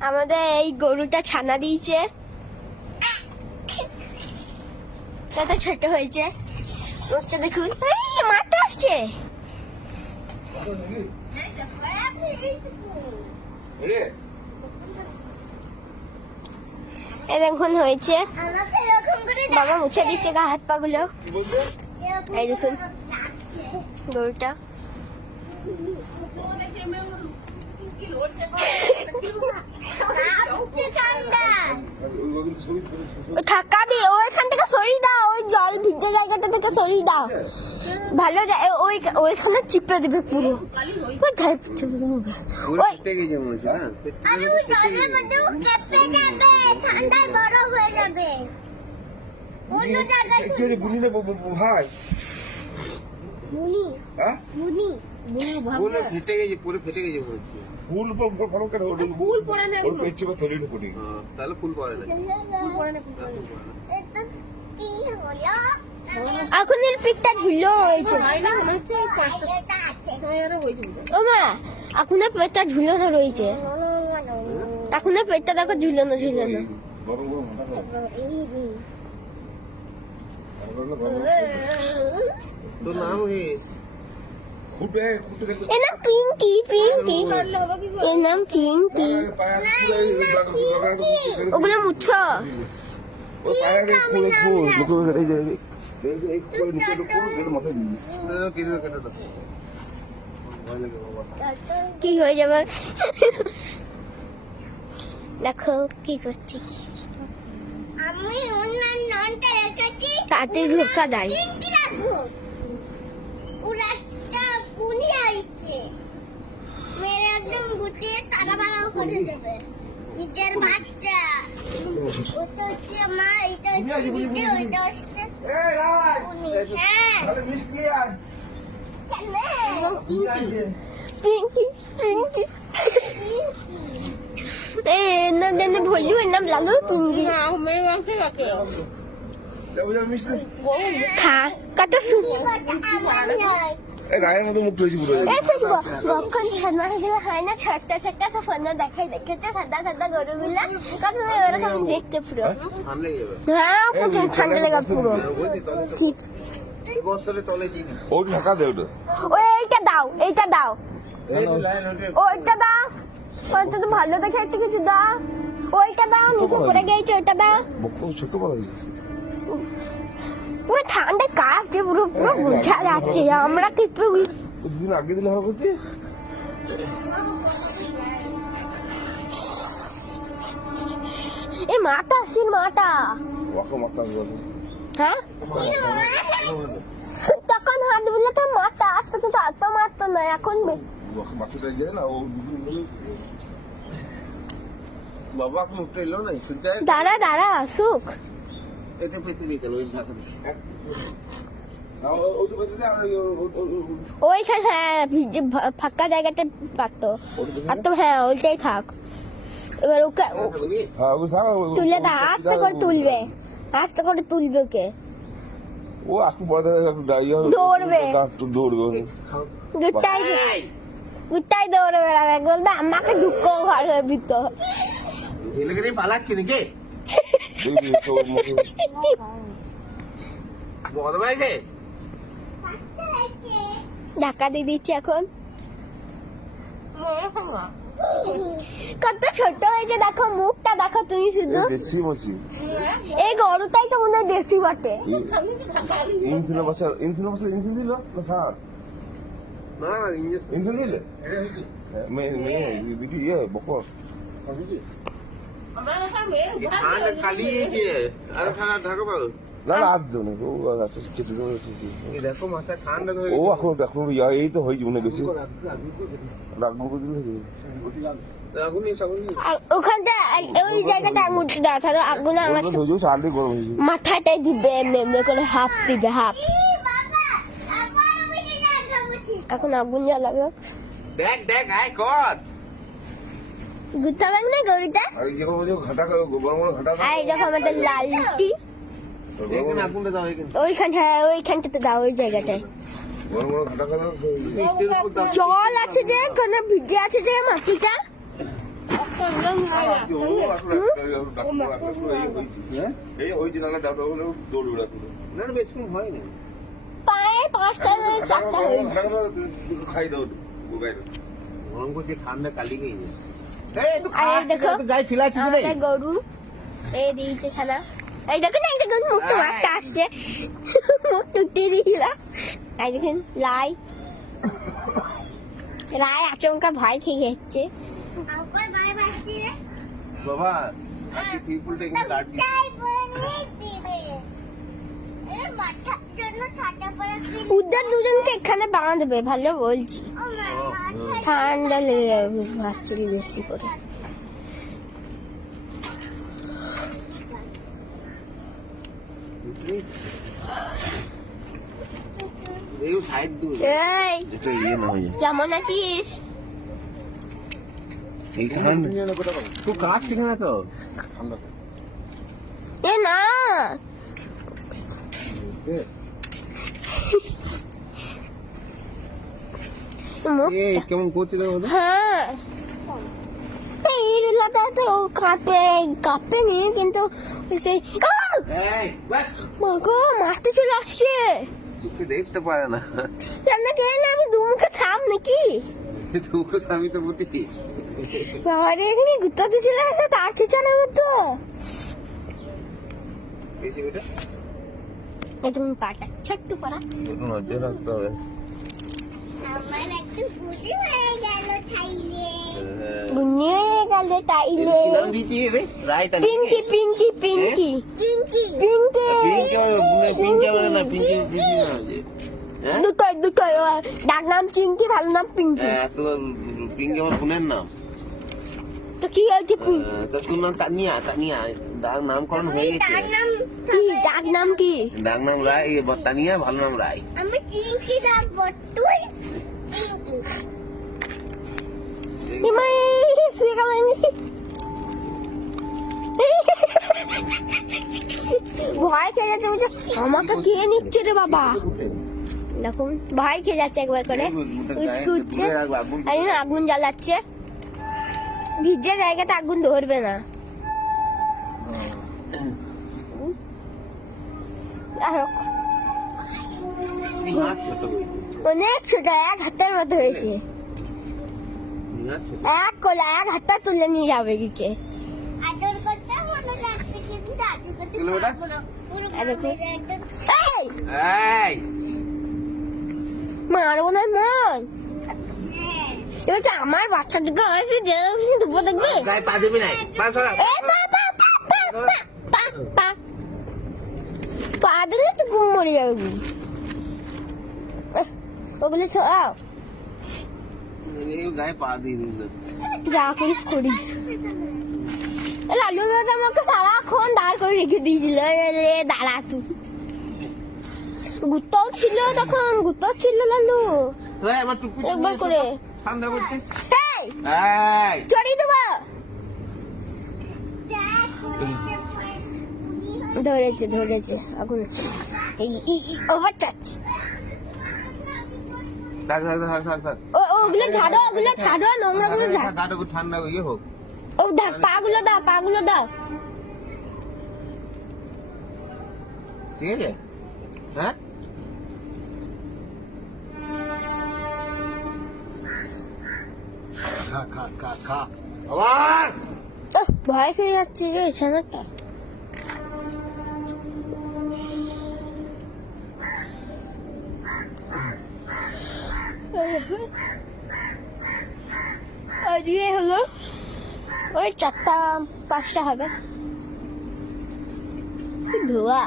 আমাদের এই গরুটা ছানা দিয়েছে, কত ছোট হয়েছে ওটা দেখুন। এই মাথা আসছে, এরকম হয়েছে। বাবা মুছে দিচ্ছে গা হাত পা গুলো। এই দেখুন গরুটা। ধাক্কা দিয়ে ওইখান থেকে সরিয়ে দাও, ওই জল ভিজে জায়গাটা থেকে সরিয়ে দাও। ভালো ওইখানে চিপে দেবে পুরো। ফুল ফুল পড়ে না, তাহলে ফুল পড়ে না। এখন এর পিকটা ঝুলো হয়েছে। ও মা এখন পেটটা ঝুলানো রয়েছে, এখন পেটটা দেখো ঝুলানো ঝুলানো। তোর নাম কি? এর নাম পিঙ্কি। পিঙ্কি এর নাম পিঙ্কি। ওগুলো মুছো। কি হয়ে যাবে দেখো কি করছি আমি। তাতে ঘোষা দেয়। নিজের বাচ্চা ওটা হচ্ছে মা, এটা হচ্ছে দিদি, ওইটা হচ্ছে ভুলু এর নাম লাগলো পিঙ্কি। খা কত হয় না ছোট্টা ছোট্টা সব ফোন দেখাই দেখেছে সাদা সাদা গরুগুলা কত ওরকম দেখতে পুরো। হ্যাঁ ঠান্ডা লেগা পুরো। এইটা দাও, এইটা দাও, ওইটা দাও, ওইটা তো ভালো দেখে একটু কিছু দাও, ওইটা দাও, নিচে পড়ে গেছে ওইটা দাও। পুরো ঠান্ডায় কাটছে পুরো, পুরো বোঝা যাচ্ছে আমরা কি আগে দিলে হবে। এই মাটা আসছে, মাটা হ্যাঁ তখন হাত দিলে তো মাটা আসতো, কিন্তু এত মারতো না এখন। বাবা এখন উঠে এলো না, দাঁড়া দাঁড়া আসুক। এতে পেতে দিয়ে গেল ওইখানে হ্যাঁ ভিজে ফাঁকা জায়গাটা পারতো, আর তো হ্যাঁ ওইটাই থাক। এবার ওকে তুলে দাও, আস্তে করে তুলবে, আস্তে করে তুলবে ওকে। ও একটু বড় দৌড়বে, দৌড়বে গুটাই দৌড়ে বেড়াবে, বলবে আমাকে ঢুকো ঘরের ভিতর। পালাচ্ছি নাকি ধাক্কা দিয়ে দিচ্ছি এখন। কত ছোট হয়েছে দেখো, মুখটা দেখো তুমি শুধু। এই গরুটাই তো মনে হয় দেশি বটে। এই তো হয়েছে মনে বেশি ওখানটা ওই জায়গাটা আঙুল দাও, তাহলে আগুন মাথাটাই দিবে এমনি এমনি করে, হাফ দিবে হাফ। এখন আগুন জ্বালাবে। দেখ দেখ আয় কর গুতা ব্যাগ না গরুটা। এই দেখো আমাদের লালটি ওইখান, হ্যাঁ ওইখানটাতে দাও, ওই জায়গাটায় জল আছে যে, ভিজে আছে যে মাটিটা। এই হয়েছে নাহলে ডাক্তার হলে দৌড় তুলে না না বেশক্ষণ হয়নি পায়ে 5টা 4টা হয়েছে খাই দাও গাই দাও গরম করছে ঠান্ডা কালি গই না আর দেখো গাই ফিলাচ্ছি রে আমাদের গরু এই দিয়েছে ছানা এই দেখো না এটা মুখ তো মারতে আসছে মুখ টুটি দিলা এই দেখেন লাই রায় আচমকা ভয় খেয়ে যাচ্ছে বাবা আজকে পিপুলটা একটু কাট দি উদ্ধার দুজনকে এখানে বাঁধবে ভালো বলছি ঠান্ডা লেগে যাবে ভাসছিল বেশি করে এই সাইড দু এই এটা ইয়ে না হয়ে কেমন আছিস এই ঠান্ডা তো কাট ঠিক না তো ঠান্ডা এ না এই কেমন করছে দেখো হ্যাঁ এই রুলাটা তো কাঁপে নি কিন্তু সেই এই বাস মাগো মারতে চলে আসছে তুই দেখতে পারে না সামনে কে না আমি দুমুখে থাম নাকি তুই আমি তো বলছি বাবারে এখানে গুত্তাতে চলে আসে তার খিচানোর মতো এই যে বেটা একদম পাটা ছোট্ট পাড়া একটু নজর রাখতে হবে আমার একটু বুদ্ধি হয়ে গেল তাইলে বুদ্ধি হয়ে গেল তাইলে কি নাম দিতি রে রাইতা পিঙ্কি পিঙ্কি পিঙ্কি পিঙ্কি পিঙ্কি পিঙ্কি মানে না পিঙ্কি না যে হ্যাঁ দুটোই ডাক নাম চিঙ্কি ভালো নাম পিঙ্কি তো পিঙ্কি আমার বোনের নাম তো কি হয়েছে তো তোর নাম তানিয়া ডাক নামকরণ হয়ে গেছে ডাক নাম কি ডাক নাম রায় তানিয়া ভালো নাম রায় আমি চিঙ্কি ডাকবো তুই ইমাই সিগালানি ভয় খেয়ে যাচ্ছে বলছে আমাকে খেয়ে নিচ্ছে রে বাবা এরকম ভয় খেয়ে যাচ্ছে একবার করে উঠকে উঠছে আর আগুন জ্বালাচ্ছে ভিজে জায়গাতে আগুন ধরবে না অনেক ছোট 1 হাতের মতো হয়েছে 1 হাতটা তুলে নিয়ে যাবে দিকে মারবো না মন এটা আমার বাচ্চাদেরকে হয়েছে যে দুপুর দেখবে গায়ে পা দিবি না পা সরা পা দিলে তো ঘুম মরে যাবে ওগুলো সরাও গায়ে পা দিয়ে দিন যা করিস করিস লালু দাদা আমাকে সারাক্ষণ দাঁড় করে রেখে দিয়েছিল দাঁড়া তুই গুত্তাও ছিল তখন গুত্তাও ছিল লালু আমার টুপি একবার করে ঠান্ডা করতে এই চড়িয়ে দেবো ধরেছে আগুন এসে ওভার চাচ ওগুলো ছাড়ো নোংরা গুলো ছাড়ো ঠান্ডা ইয়ে হোক ও পাগুলো দাও ঠিক আছে হ্যাঁ খা আবার ভয় খেয়ে যাচ্ছে রে ছানাটা আজকে হলো ওই 4টা 5টা হবে ধোয়া